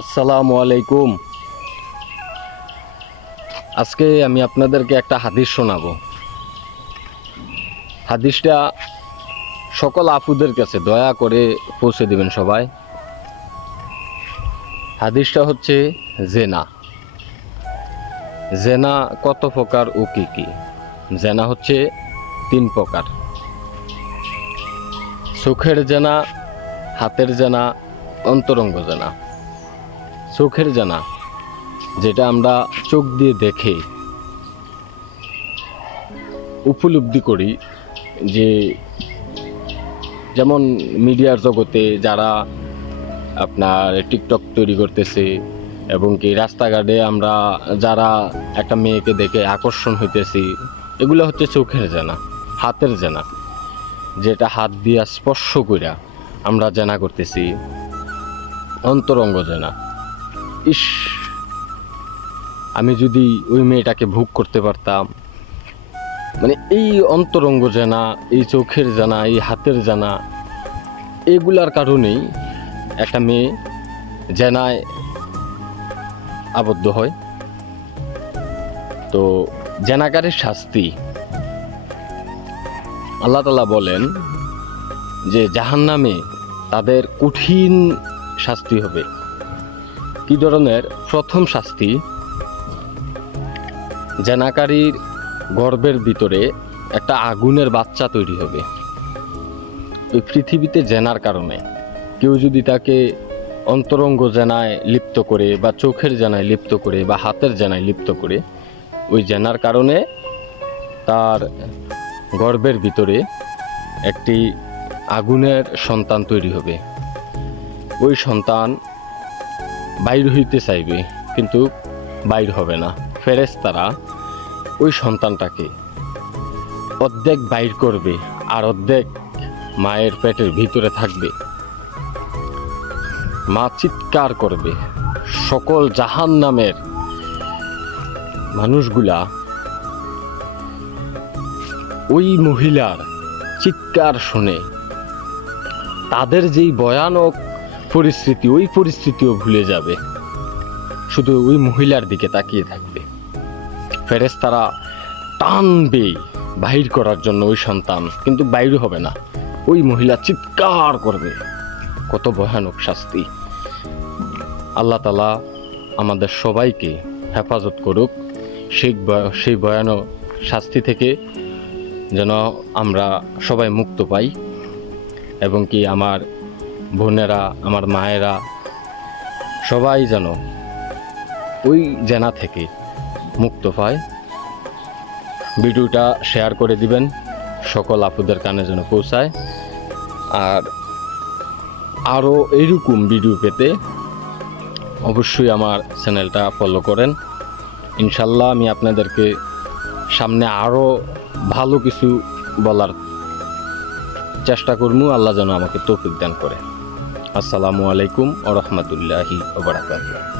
আসসালামু আলাইকুম। আজকে আমি আপনাদেরকে একটা হাদিস শোনাবো। হাদিসটা সকল আপুদের কাছে দয়া করে পৌঁছে দিবেন সবাই। হাদিসটা হচ্ছে জেনা। জেনা কত প্রকার ও কি কি? জেনা হচ্ছে 3 প্রকার: চোখের জেনা, হাতের জেনা, অন্তরঙ্গ জেনা। চোখের জেনা যেটা আমরা চোখ দিয়ে দেখে উপলব্ধি করি, যে যেমন মিডিয়ার জগতে যারা আপনার টিকটক তৈরি করতেছে এবং কি রাস্তাঘাটে আমরা যারা একটা মেয়েকে দেখে আকর্ষণ হইতেছি, এগুলো হচ্ছে চোখের জেনা। হাতের জেনা যেটা হাত দিয়া স্পর্শ কইরা আমরা জেনা করতেছি। অন্তরঙ্গ জেনা, ইস আমি যদি ওই মেয়েটাকে ভোগ করতে পারতাম। মানে এই অন্তরঙ্গ জেনা, এই চোখের জানা, এই হাতের জানা, এগুলার কারণেই একটা মেয়ে জেনায় আবদ্ধ হয়। তো জেনাকারীর শাস্তি আল্লাহ তাআলা বলেন যে জাহান্নামে তাদের কঠিন শাস্তি হবে। কি ধরনের? প্রথম শাস্তি, জেনাকারীর গর্ভের ভিতরে একটা আগুনের বাচ্চা তৈরি হবে। ওই পৃথিবীতে জেনার কারণে কেউ যদি তাকে অন্তরঙ্গ জেনায় লিপ্ত করে বা চোখের জেনায় লিপ্ত করে বা হাতের জেনায় লিপ্ত করে, ওই জেনার কারণে তার গর্ভের ভিতরে একটি আগুনের সন্তান তৈরি হবে। ওই সন্তান বাইর হইতে চাইবে কিন্তু বাইর হবে না। ফেরেশতারা ওই সন্তানটাকে অর্ধেক বাইর করবে আর অর্ধেক মায়ের পেটের ভিতরে থাকবে। মা চিৎকার করবে। সকল জাহান্নামের মানুষগুলা ওই মহিলার চিৎকার শুনে তাদের যেই ভয়ানক পরিস্থিতি, ওই পরিস্থিতিও ভুলে যাবে, শুধু ওই মহিলার দিকে তাকিয়ে থাকবে। ফেরেশতারা টানবে বাহির করার জন্য ওই সন্তান, কিন্তু বাইর হবে না। ওই মহিলা চিৎকার করবে। কত ভয়ানক শাস্তি! আল্লাহ তাআলা আমাদের সবাইকে হেফাজত করুক সেই ভয়ানক শাস্তি থেকে, যেন আমরা সবাই মুক্ত পাই এবং কি আমার বোনেরা, আমার মায়েরা সবাই যেন ওই জেনা থেকে মুক্ত পায়। ভিডিওটা শেয়ার করে দিবেন, সকল আপুদের কানে যেন পৌঁছায়। আর আরও এইরকম ভিডিও পেতে অবশ্যই আমার চ্যানেলটা ফলো করেন। ইনশাল্লাহ আমি আপনাদেরকে সামনে আরও ভালো কিছু বলার চেষ্টা করবো। আল্লাহ যেন আমাকে তৌফিক দান করে। আসসালামু আলাইকুম ওয়া রাহমাতুল্লাহি ওয়া বারাকাতুহু।